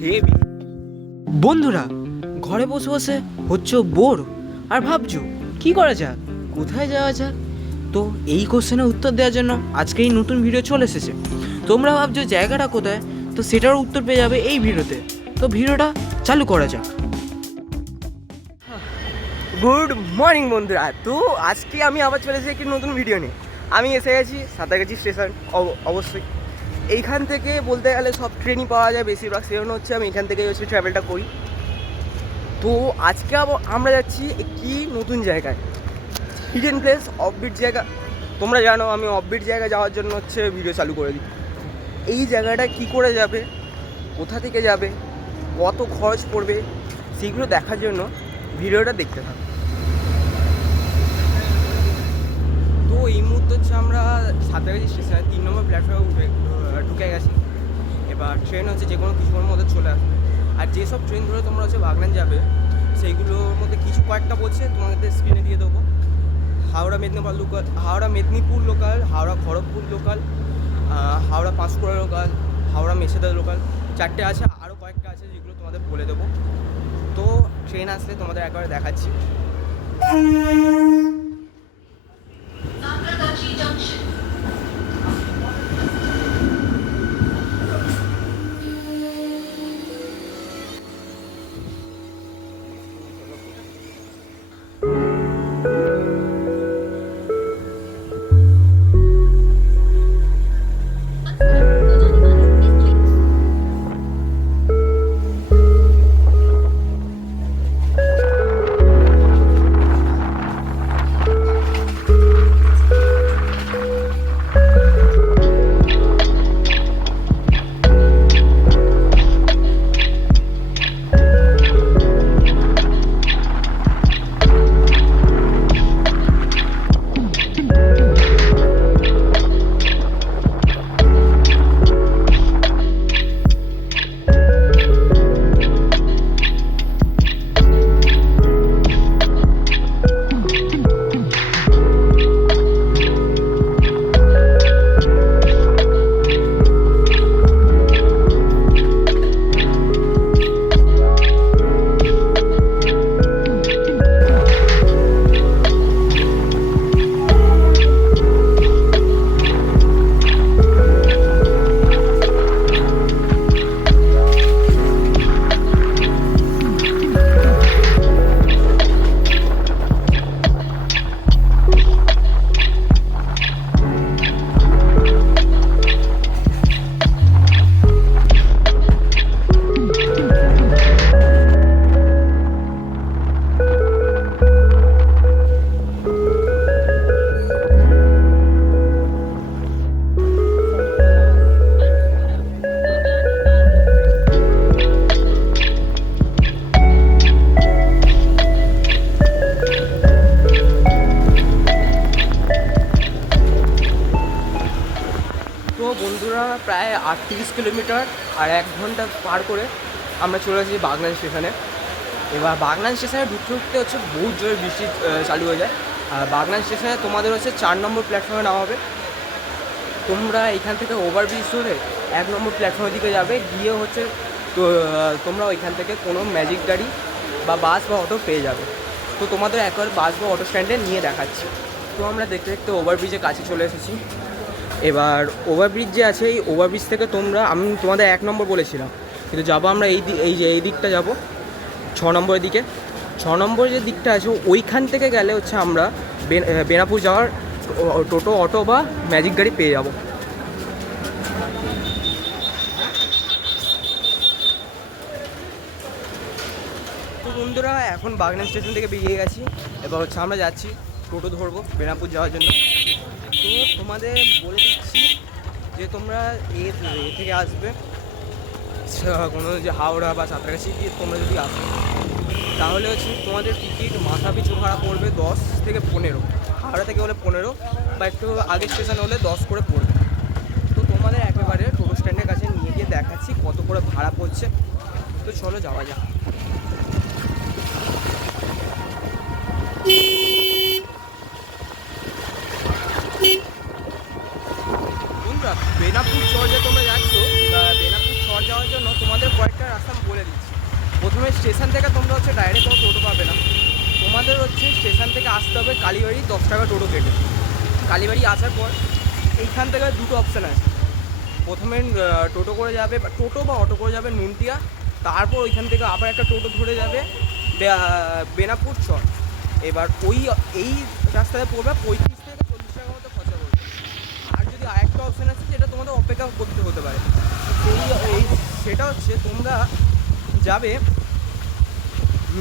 Heavy. বন্ধুরা ঘরে বসে বসে হচ্ছে বোর। আর ভাবছ কি করা যাক? কোথায় যাওয়া যাক? তো এই কোশ্চেনের উত্তর দেওয়ার জন্য আজকে এই নতুন ভিডিও চলে এসেছে। তোমরা ভাবছ জায়গাটা কোথায়? তো সেটার উত্তর পেয়ে যাবে এই ভিডিওতে। তো ভিডিওটা চালু করা যাক। গুড মর্নিং বন্ধুরা। তো আজকে আমি আবার চলে এসেছি একটি নতুন ভিডিও নিয়ে। আমি এসে গেছি সাঁতারগাছি স্টেশন অবশ্যই। এইখান থেকে বলতে গেলে সব ট্রেনই পাওয়া যায়, বেশিরভাগ সেজন্য হচ্ছে আমি এখান থেকেই হচ্ছে ট্রাভেলটা করি। তো আজকে আমরা যাচ্ছি একটি নতুন জায়গায়। হিডেন প্লেস অফবিট জায়গা। তোমরা জানো আমি অফবিট জায়গায় যাওয়ার জন্য হচ্ছে ভিডিও চালু করে দিই। এই জায়গাটা কি করে যাবে? কোথা থেকে যাবে? কত খরচ পড়বে? সেগুলো দেখার জন্য ভিডিওটা দেখতে থাকো। এই মুহূর্তে হচ্ছে আমরা সাঁতরাগাছি স্টেশনে তিন নম্বর প্ল্যাটফর্মে উঠে ঢুকে গেছি। এবার ট্রেন হচ্ছে যে কোনো কিছুর মধ্যে চলে আসবে। আর যেসব ট্রেন ধরে তোমরা হচ্ছে বাগনান যাবে, সেইগুলোর মধ্যে কিছু কয়েকটা বলছে, তোমাদের স্ক্রিনে দিয়ে দেবো। Howrah Medinipur local Howrah Medinipur local Howrah Kharagpur local Howrah Panskura local Howrah Mecheda local চারটে আছে আরও কয়েকটা আছে যেগুলো তোমাদের বলে দেবো। তো ট্রেন আসলে তোমাদের একবারে দেখাচ্ছি। বন্ধুরা প্রায় আটত্রিশ কিলোমিটার আর এক ঘণ্টা পার করে আমরা চলে আসি বাগনান স্টেশনে। এবার বাগনান স্টেশনে ঢুকতে ঢুকতে হচ্ছে বহুত জোরে বৃষ্টি চালু হয়ে যায়। আর বাগনান স্টেশনে তোমাদের হচ্ছে চার নম্বর প্ল্যাটফর্মে নামা হবে। তোমরা এখান থেকে ওভারব্রিজ ধরে এক নম্বর প্ল্যাটফর্মের দিকে যাবে। গিয়ে হচ্ছে তো তোমরা ওইখান থেকে কোনো ম্যাজিক গাড়ি বা বাস বা অটো পেয়ে যাবে। তো তোমাদের একবার বাস বা অটো স্ট্যান্ডে নিয়ে দেখাচ্ছি। তো আমরা দেখতে দেখতে ওভারব্রিজের কাছে চলে এসেছি। এবার ওভারব্রিজ যে আছে, এই ওভারব্রিজ থেকে তোমরা, আমি তোমাদের এক নম্বর বলেছিলাম, কিন্তু যাব আমরা এই এই যে, এই দিকটা যাব, ছ নম্বরের দিকে। ছ নম্বর যে দিকটা আছে, ওইখান থেকে গেলে হচ্ছে আমরা বেনাপুর যাওয়ার টোটো, অটো বা ম্যাজিক গাড়ি পেয়ে যাব। বন্ধুরা, এখন বাগনান স্টেশন থেকে বেরিয়ে গেছি, এবার হচ্ছে আমরা যাচ্ছি টোটো ধরবো বেনাপুর যাওয়ার জন্য। তো তোমাদের বলে যে তোমরা এ থেকে আসবে কোনো যে হাওড়া বা সাঁতরাগাছি দিয়ে তোমরা যদি আসো, তাহলে হচ্ছে তোমাদের টিকিট মাথা পিছু ভাড়া পড়বে দশ থেকে পনেরো। হাওড়া থেকে হলে পনেরো বা একটু আগে স্টেশন হলে দশ করে পড়বে। তো তোমাদের একেবারে টোটো স্ট্যান্ডের কাছে নিয়ে গিয়ে দেখাচ্ছি কত করে ভাড়া পড়ছে। তো চলো যাওয়া যাক তো বন্ধুরা বেনাপুর চর যে তোমরা যাচ্ছ বেনাপুর চর যাওয়ার জন্য তোমাদের কয়েকটা রাস্তা আমি বলে দিচ্ছি। প্রথমে স্টেশন থেকে তোমরা হচ্ছে ডাইরেক্ট কোনো টোটো পাবে না। তোমাদের হচ্ছে স্টেশন থেকে আসতে হবে কালীবাড়ি দশ টাকা টোটো কেটে। কালীবাড়ি আসার পর এইখান থেকে দুটো অপশান আছে। প্রথমে টোটো করে যাবে বা টোটো বা অটো করে যাবে নুনটিয়া, তারপর ওইখান থেকে আবার একটা টোটো ধরে যাবে বেনাপুর চর। এবার ওই, এই রাস্তায় পড়বে পঁয়ত্রিশ থেকে চল্লিশ টাকার মতো খরচা পড়বে আর যদি আরেকটা অপশান আছে যেটা তোমাদের অপেক্ষা করতে হতে পারে। এই, সেটা হচ্ছে তোমরা যাবে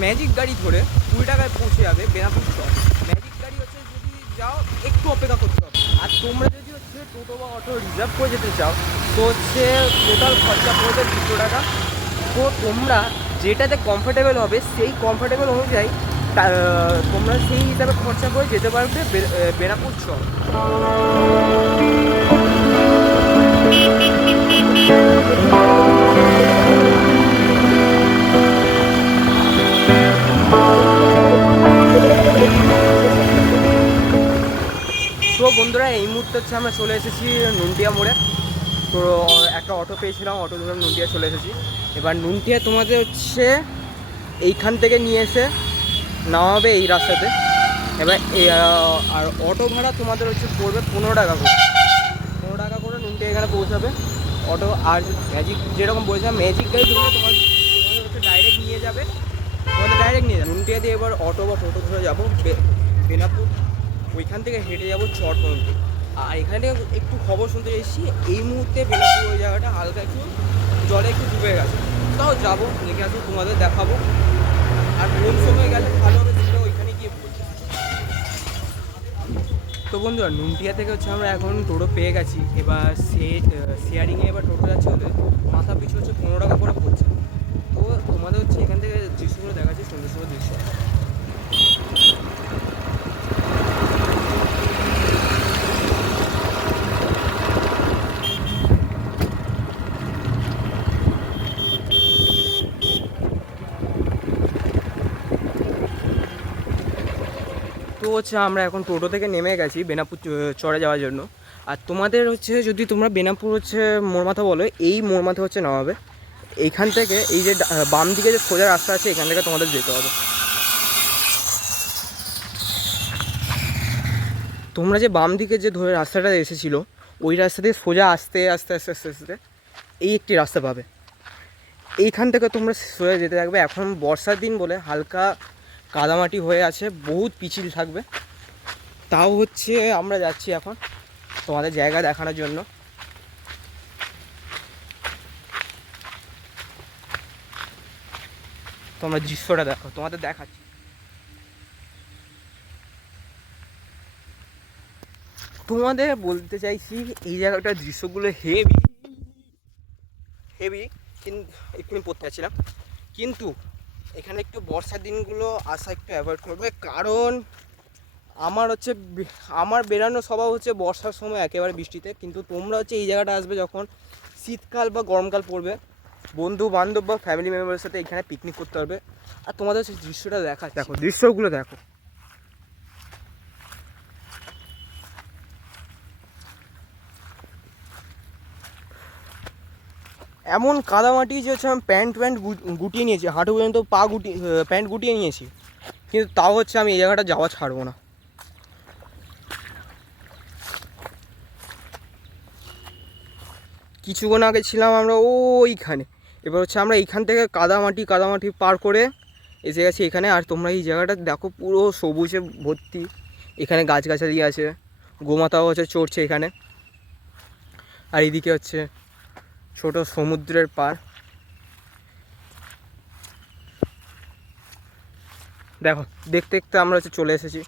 ম্যাজিক গাড়ি ধরে কুড়ি টাকায় পৌঁছে যাবে বেনাপুর চর ম্যাজিক গাড়ি হচ্ছে যদি যাও, একটু অপেক্ষা করতে হবে। আর তোমরা যদি হচ্ছে টোটো বা অটো রিজার্ভ করে যেতে চাও, তো হচ্ছে টোটাল খরচা পড়বে দুশো টাকা। তো তোমরা যেটাতে কমফোর্টেবল হবে, সেই কমফোর্টেবল অনুযায়ী তোমরা সেই হিসাবে খরচা করে যেতে পারবে বেনাপুর চর বন্ধুরা, এই মুহূর্তে হচ্ছে আমরা চলে এসেছি নুনটিয়া মোড়ে। তো একটা অটো পেয়েছিলাম, অটো ধরে নুনটিয়া চলে এসেছি। এবার নুনটিয়া তোমাদের হচ্ছে এইখান থেকে নিয়ে এসে হবে এই রাস্তাতে। এবার আর অটো ভাড়া তোমাদের হচ্ছে পড়বে পনেরো টাকা করে। এখানে পৌঁছাবে। অটো আর ম্যাজিক যেরকম বলছিলাম ম্যাজিক গাড়ি ধরলে তোমার হচ্ছে ডাইরেক্ট নিয়ে যাবে। তোমাদের ডাইরেক্ট নিয়ে যাবে। নুনটিয়া দিয়ে এবার অটো বা টোটো ধরে যাব বেনাপুর ওইখান থেকে হেঁটে যাব চট পর্যন্ত। আর এখানে একটু খবর শুনতে এসেছি, এই মুহূর্তে বেনাপুর ওই জায়গাটা হালকা একটু জলে একটু ডুবে গেছে। তাও যাব, দেখে আসব, তোমাদের দেখাবো। আর কোন সময় গেলে ভালো হবে সেটা ওইখানে গিয়ে বলছি তো বন্ধুরা, নুনটিয়া থেকে হচ্ছে আমরা এখন টোটো পেয়ে গেছি। এবার সে শেয়ারিংয়ে এবার টোটো যাচ্ছে ওদের মাথা পিছু হচ্ছে পনেরো টাকা করে পড়ছে। তো তোমাদের হচ্ছে এখান থেকে দৃশ্যগুলো দেখাচ্ছি, সুন্দর সুন্দর দৃশ্য। তো হচ্ছে আমরা এখন টোটো থেকে নেমে গেছি বেনাপুর চড়ে যাওয়ার জন্য। আর তোমাদের হচ্ছে যদি তোমরা বেনাপুর হচ্ছে মোড়মাথা বলো, এই মোড়মাথা হচ্ছে নামাবে। এইখান থেকে এই যে বাম দিকে যে সোজা রাস্তা আছে, এখান থেকে তোমাদের যেতে হবে। তোমরা যে বাম দিকে যে ধরে রাস্তাটা এসেছিল, ওই রাস্তা দিয়ে সোজা আসতে, আস্তে আস্তে আস্তে আস্তে এই একটি রাস্তা পাবে। এইখান থেকে তোমরা সোজা যেতে থাকবে। এখন বর্ষার দিন বলে হালকা কাদামাটি হয়ে আছে, বহুত পিছিল থাকবে। তাও হচ্ছে আমরা যাচ্ছি এখন তোমাদের জায়গা দেখানোর জন্য। তোমরা দৃশ্যটা দেখো, তোমাদের দেখাচ্ছি। তোমাদের বলতে চাইছি, এই জায়গাটার দৃশ্যগুলো হেভি হেভি কিন্তু এক্ষুনি পড়তে যাচ্ছিলাম কিন্তু এখানে একটু বর্ষার দিনগুলো আসা একটু অ্যাভয়েড করবে। কারণ আমার হচ্ছে আমার বেরানোর স্বভাব হচ্ছে বর্ষার সময় একেবারে বৃষ্টিতে। কিন্তু তোমরা হচ্ছে এই জায়গাটা আসবে যখন শীতকাল বা গরমকাল পড়বে। বন্ধু বান্ধব বা ফ্যামিলি মেম্বারের সাথে এখানে পিকনিক করতে পারবে। আর তোমাদের সেই দৃশ্যটা দেখা দেখো, দৃশ্যগুলো দেখো। এমন কাদামাটি যে হচ্ছে আমি প্যান্ট প্যান্ট গুটিয়ে নিয়েছি, হাঁটু পর্যন্ত পা গুটিয়ে প্যান্ট গুটিয়ে নিয়েছি। কিন্তু তাও হচ্ছে আমি এই জায়গাটা যাওয়া ছাড়বো না। কিছুক্ষণ আগে ছিলাম আমরা ওইখানে। এবার হচ্ছে আমরা এইখান থেকে কাদামাটি কাদামাটি পার করে এসে গেছি এখানে। আর তোমরা এই জায়গাটা দেখো পুরো সবুজে ভর্তি। এখানে গাছগাছালি আছে, গোমাতাও হচ্ছে চড়ছে এখানে। আর এইদিকে হচ্ছে ছোট সমুদ্রের পার। দেখো, দেখতে দেখতে আমরা হচ্ছে চলে এসেছি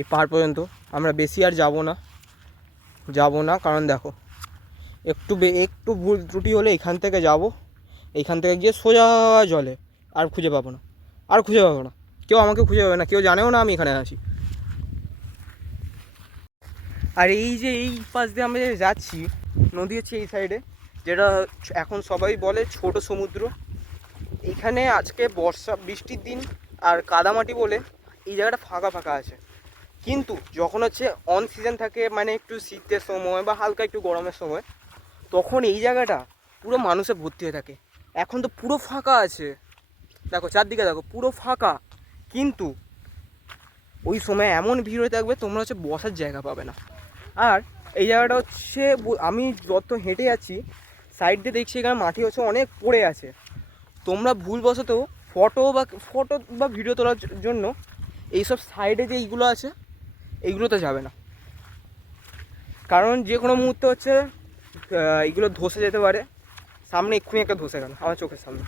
এই পার পর্যন্ত। আমরা বেশি আর যাব না। যাব না, কারণ দেখো, একটু একটু ভুল ত্রুটি হলে এখান থেকে যাব। এইখান থেকে গিয়ে সোজা জলে আর খুঁজে পাবো না। আর খুঁজে পাবো না। কেউ আমাকে খুঁজে পাবে না, কেউ জানেও না আমি এখানে আছি। আর এই যে এই পাশ দিয়ে আমরা যাচ্ছি, নদী হচ্ছে এই সাইডে যেটা এখন সবাই বলে ছোট সমুদ্র। এখানে আজকে বর্ষা, বৃষ্টির দিন আর কাদামাটি বলে এই জায়গাটা ফাঁকা ফাঁকা আছে। কিন্তু যখন হচ্ছে অন সিজন থাকে মানে একটু শীতের সময় বা হালকা একটু গরমের সময়, তখন এই জায়গাটা পুরো মানুষে ভর্তি হয়ে থাকে। এখন তো পুরো ফাঁকা আছে। দেখো, চারদিকে দেখো, পুরো ফাঁকা। কিন্তু ওই সময় এমন ভিড় হয়ে থাকবে, তোমরা হচ্ছে বসার জায়গা পাবে না। আর এই জায়গাটা হচ্ছে, আমি যত হেঁটে যাচ্ছি সাইড দিয়ে দেখছি এখানে মাটি হচ্ছে অনেক পড়ে আছে। তোমরা ভুলবশত ফটো বা ফটো বা ভিডিও তোলার জন্য এইসব সাইডে যে এইগুলো আছে, এইগুলোতে যাবে না। কারণ যে কোনো মুহূর্তে হচ্ছে এইগুলো ধসে যেতে পারে। সামনে এক্ষুনি একটা ধসে গেল, আমার চোখের সামনে।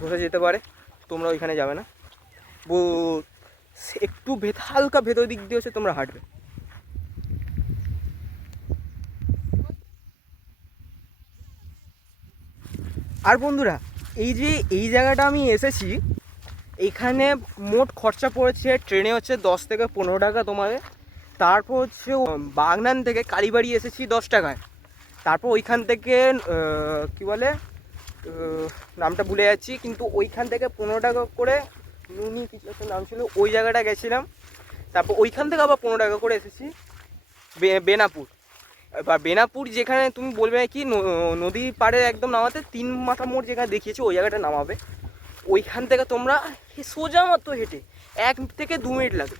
ধসে যেতে পারে তোমরা ওইখানে যাবে না। একটু ভেত হালকা ভেতর দিক দিয়ে হচ্ছে তোমরা হাঁটবে। আর বন্ধুরা, এই যে এই জায়গাটা আমি এসেছি এইখানে মোট খরচা পড়েছে, ট্রেনে হচ্ছে দশ থেকে পনেরো টাকা তোমাদের। তারপর হচ্ছে বাগনান থেকে কালীবাড়ি এসেছি দশ টাকায়। তারপর ওইখান থেকে কি বলে নামটা ভুলে যাচ্ছি, কিন্তু ওইখান থেকে পনেরো টাকা করে নুনি কিছু একটা নাম ছিল, ওই জায়গাটা গেছিলাম। তারপর ওইখান থেকে আবার পনেরো টাকা করে এসেছি বেনাপুর। এবার বেনাপুর যেখানে তুমি বলবে কি, ন- নদীর পাড়ে একদম নামাতে, তিন মাথা মোড় যেখানে দেখিয়েছি, ওই জায়গাটা নামাবে। ওইখান থেকে তোমরা সোজা মতো হেঁটে, এক থেকে দু মিনিট লাগবে।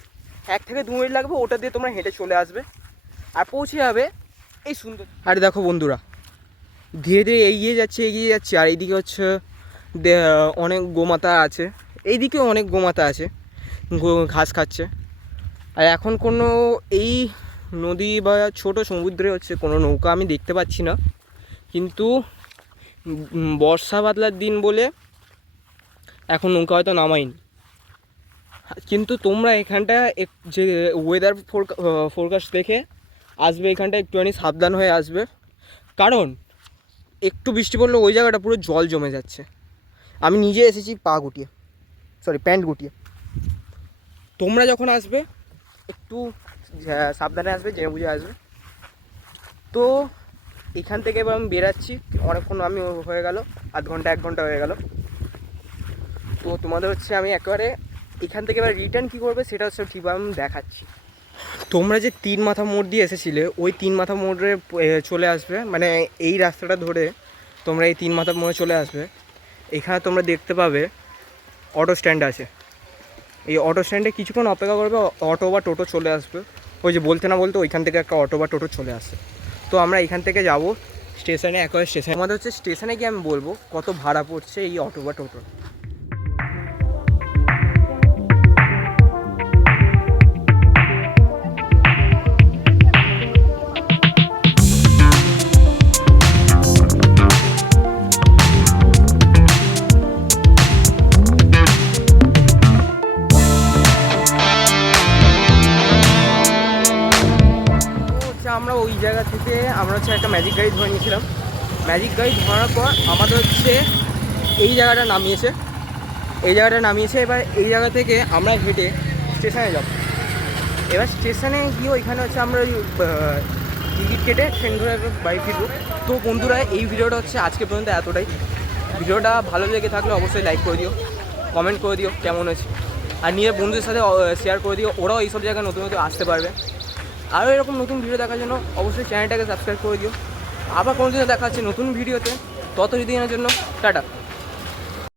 এক থেকে দু মিনিট লাগবে, ওটা দিয়ে তোমরা হেঁটে চলে আসবে। আর পৌঁছে যাবে এই সুন্দর। আরে দেখো বন্ধুরা, ধীরে ধীরে এগিয়ে যাচ্ছে এগিয়ে যাচ্ছে। আর এইদিকে হচ্ছে অনেক গোমাতা আছে। এইদিকেও অনেক গোমাতা আছে ঘাস খাচ্ছে। আর এখন কোনো এই নদী বা ছোট সমুদ্রে হচ্ছে কোনো নৌকা আমি দেখতে পাচ্ছি না। কিন্তু বর্ষা বাদলার দিন বলে এখন নৌকা হয়তো নামাইনি। কিন্তু তোমরা এখানটা যে ওয়েদার ফোরকাস্ট দেখে আসবে এখানটা একটুখানি সাবধান হয়ে আসবে। কারণ একটু বৃষ্টি পড়লে ওই জায়গাটা পুরো জল জমে যাচ্ছে। আমি নিজে এসেছি পা গুটিয়ে সরি প্যান্ট গুটিয়ে। তোমরা যখন আসবে, একটু সাবধানে আসবে, জেনে বুঝে আসবে। তো এখান থেকে এবার আমি বেরাচ্ছি, অনেকক্ষণ আমি হয়ে গেল, আধ ঘণ্টা, এক ঘণ্টা হয়ে গেল। তো তোমাদের হচ্ছে আমি একেবারে এখান থেকে এবার রিটার্ন কী করবে সেটা হচ্ছে ঠিক আমি দেখাচ্ছি। তোমরা যে তিন মাথা মোড় দিয়ে এসেছিলে, ওই তিন মাথা মোড়ে চলে আসবে মানে এই রাস্তাটা ধরে তোমরা এই তিন মাথা মোড়ে চলে আসবে। এখানে তোমরা দেখতে পাবে অটো স্ট্যান্ড আছে। এই অটো স্ট্যান্ডে কিছুক্ষণ অপেক্ষা করবে অটো বা টোটো চলে আসবে। ওই যে বলতে না বলতে ওইখান থেকে একটা অটো বা টোটো চলে আসে। তো আমরা এখান থেকে যাব স্টেশনে, একবার স্টেশন। আমাদের হচ্ছে স্টেশনে গিয়ে আমি বলব কত ভাড়া পড়ছে এই অটো বা টোটো। ম্যাজিক গাড়ি ধরার পর আমাদের হচ্ছে এই জায়গাটা নামিয়েছে। এই জায়গাটা নামিয়েছে, এবার এই জায়গা থেকে আমরা হেঁটে স্টেশনে যাব। এবার স্টেশনে গিয়ে ওইখানে হচ্ছে আমরা ওই টিকিট কেটে ট্রেন ধরে বাড়ি ফিরবো। তো বন্ধুরা, এই ভিডিওটা হচ্ছে আজকে পর্যন্ত এতটাই। ভিডিওটা ভালো লেগে থাকলে অবশ্যই লাইক করে দিও কমেন্ট করে দিও কেমন হয়েছে। আর নিজের বন্ধুদের সাথে শেয়ার করে দিও, ওরাও এইসব জায়গায় নতুন নতুন আসতে পারবে। আরও এরকম নতুন ভিডিও দেখার জন্য অবশ্যই চ্যানেলটাকে সাবস্ক্রাইব করে দিও। আবার কোনো দিনও দেখা হচ্ছে নতুন ভিডিওতে তত দিনের জন্য টাটা।